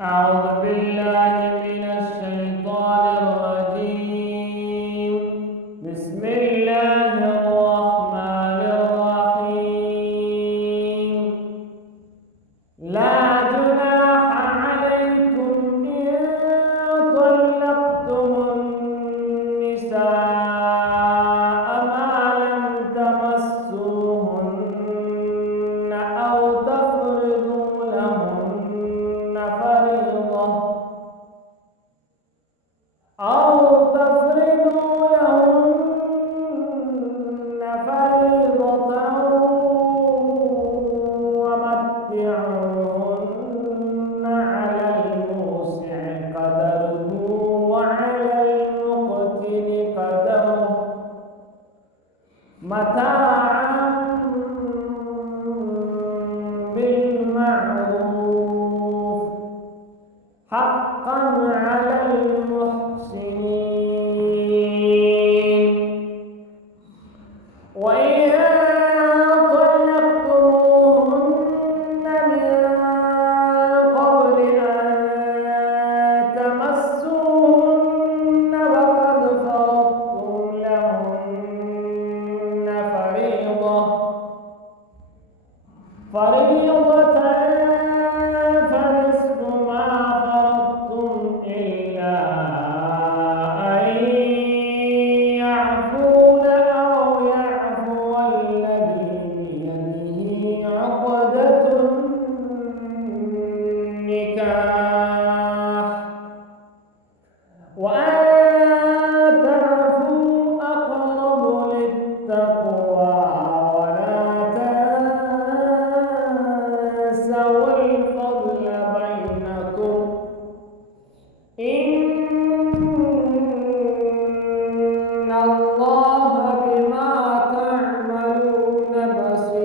أعوذ بالله من الشيطان الرجيم. بسم الله الرحمن الرحيم. لا جناح عليكم إن طلقتم النساء ما لم تمسوهن أو تفرضوا لهن فريضة ومتعوهن على الموسع قدره وعلى المقتر قدره متاعا بالمعروف حقا على المحسنين. وإن طلقتموهن من قبل أن تمسوهن وقد فرضتم لهن فريضة فنصف ما فرضتم إلا أن يعفون أو يعفو الذي بيده عقدة النكاح وأن تعفوا أقرب للتقوى ولا تنسوا الفضل بينكم إن الله بما تعملون بصير.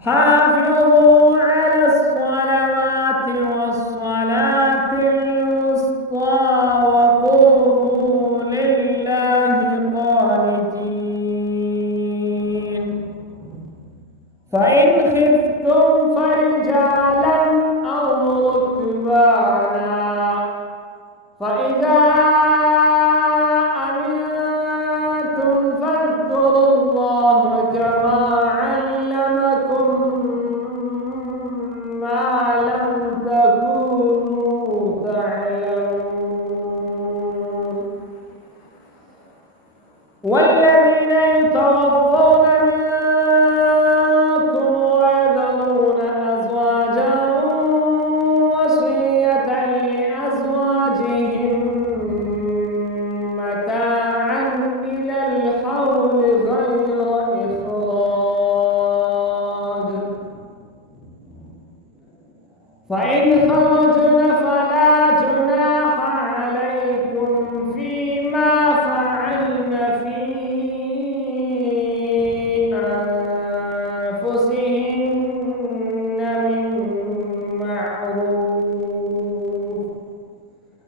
حافظوا على الصلوات والصلاة الوسطى وقوموا لله قانتين. فإن خفتم فرجالا أو ركبانا فإذا أمنتم فاذكروا الله كما علمكم ما لم تكونوا تعلمون. والذين يتوفون منكم ويذرون أزواجا وصية لأزواجهم متاعا إلى الحول غير إخراج فإن خرجن فلا جناح عليكم فيما فعلن في أنفسهن من معروف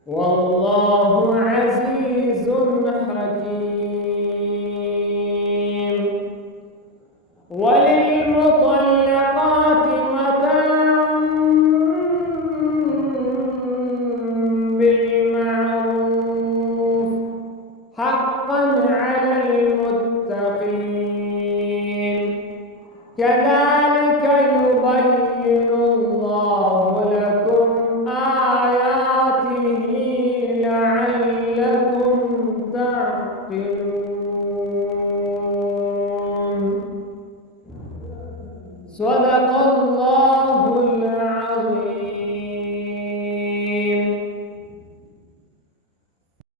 والله عزيز حكيم. وللمطلقات متاع بالمعروف حقا على المتقين. كذلك يبين الله لكم آياته لعلكم تعقلون.